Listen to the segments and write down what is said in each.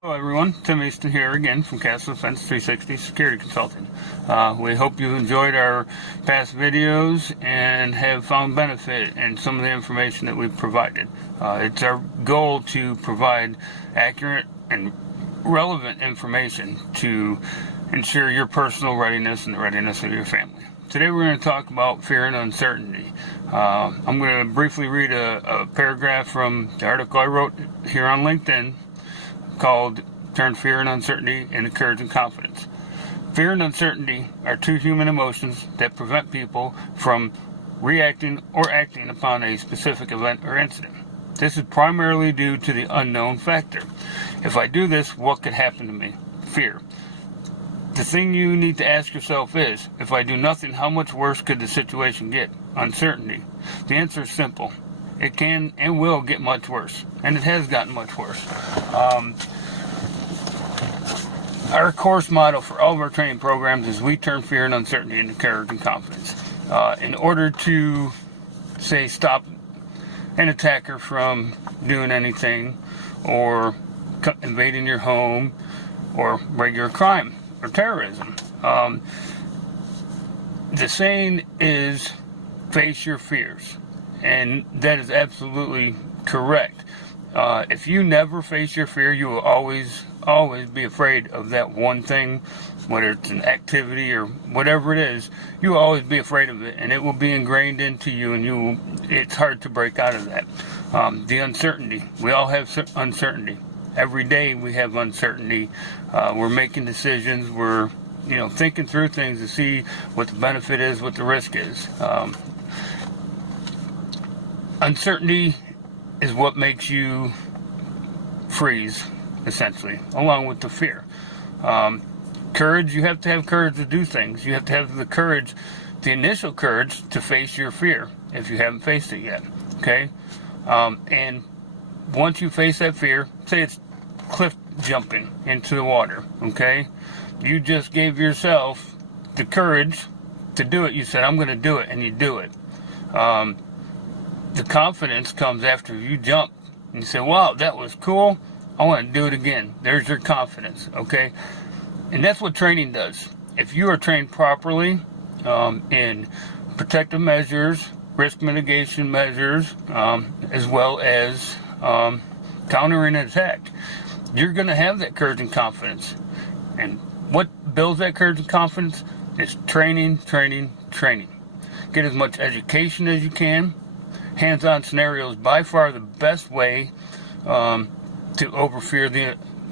Hello everyone, Tim Easton here again from Castle Defense 360 Security Consulting. We hope you enjoyed our past videos and have found benefit in some of the information that we've provided. It's our goal to provide accurate and relevant information to ensure your personal readiness and the readiness of your family. Today we're going to talk about fear and uncertainty. I'm going to briefly read a paragraph from the article I wrote here on LinkedIn called Turn Fear and Uncertainty into Courage and Confidence. Fear and uncertainty are two human emotions that prevent people from reacting or acting upon a specific event or incident. This is primarily due to the unknown factor. If I do this, what could happen to me? Fear. The thing you need to ask yourself is, if I do nothing, how much worse could the situation get? Uncertainty. The answer is simple. It can and will get much worse, and it has gotten much worse. Our course motto for all of our training programs is we turn fear and uncertainty into courage and confidence. In order to, say, stop an attacker from doing anything, or invading your home, or regular crime, or terrorism. The saying is, face your fears. And that is absolutely correct. If you never face your fear, you will always be afraid of that one thing, whether it's an activity or whatever it is. You will always be afraid of it, and it will be ingrained into you, and it's hard to break out of that. The uncertainty. We all have uncertainty. Every day we have uncertainty. We're making decisions. We're thinking through things to see what the benefit is, what the risk is. Uncertainty is what makes you freeze, essentially, along with the fear. Courage, you have to have courage to do things. You have to have the courage, the initial courage, to face your fear if you haven't faced it yet, okay? And once you face that fear, say it's cliff jumping into the water, okay? You just gave yourself the courage to do it. You said, I'm going to do it, and you do it. The confidence comes after you jump. And you say, wow, that was cool. I want to do it again. There's your confidence, okay? And that's what training does. If you are trained properly in protective measures, risk mitigation measures, as well as countering an attack, you're going to have that courage and confidence. And what builds that courage and confidence is training, training, training. Get as much education as you can. Hands-on scenarios by far the best way to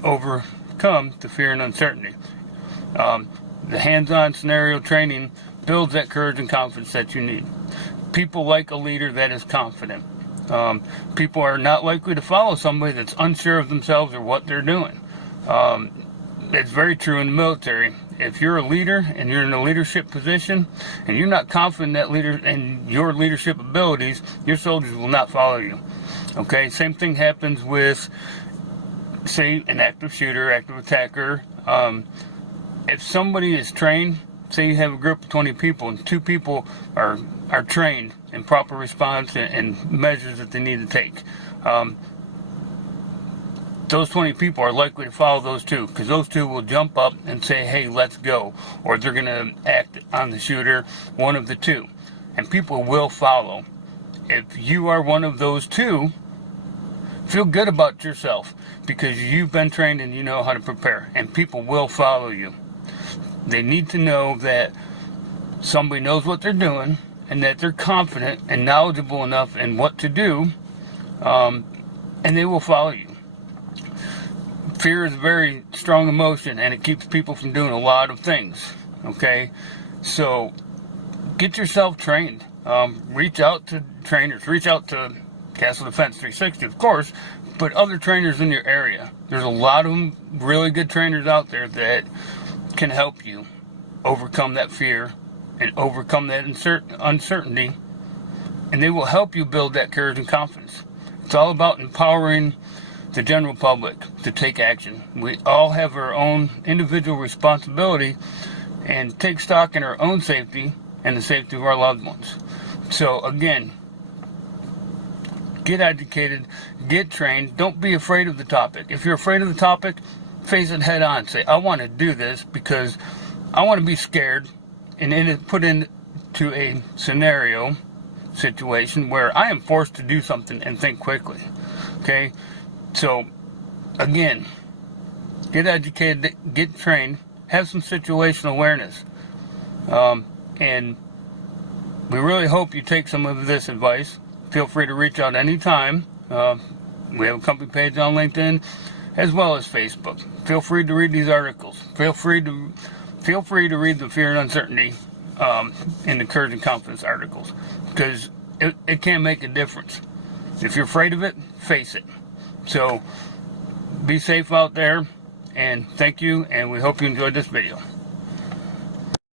overcome the fear and uncertainty. The hands-on scenario training builds that courage and confidence that you need. People like a leader that is confident. People are not likely to follow somebody that's unsure of themselves or what they're doing. It's very true in the military. If you're a leader and you're in a leadership position and you're not confident that leader and your leadership abilities, your soldiers will not follow you. Okay, same thing happens with, say, an active shooter, active attacker. If somebody is trained, say you have a group of 20 people and 2 people are trained in proper response and measures that they need to take. Those 20 people are likely to follow those 2, because those 2 will jump up and say, hey, let's go. Or they're going to act on the shooter, one of the 2. And people will follow. If you are one of those 2, feel good about yourself, because you've been trained and you know how to prepare. And people will follow you. They need to know that somebody knows what they're doing, and that they're confident and knowledgeable enough in what to do, and they will follow you. Fear is a very strong emotion, and it keeps people from doing a lot of things, okay? So get yourself trained. Reach out to trainers. Reach out to Castle Defense 360, of course, but other trainers in your area. There's a lot of them, really good trainers out there that can help you overcome that fear and overcome that uncertainty, and they will help you build that courage and confidence. It's all about empowering the general public to take action. We all have our own individual responsibility and take stock in our own safety and the safety of our loved ones. So again, get educated, get trained. Don't be afraid of the topic. If you're afraid of the topic, face it head on. Say, I want to do this because I want to be scared and put into a situation where I am forced to do something and think quickly. Okay? So, again, get educated, get trained, have some situational awareness. And we really hope you take some of this advice. Feel free to reach out anytime. We have a company page on LinkedIn as well as Facebook. Feel free to read these articles. Feel free to read the fear and uncertainty in the courage and confidence articles, because it can make a difference. If you're afraid of it, face it. So be safe out there, and thank you, and we hope you enjoyed this video.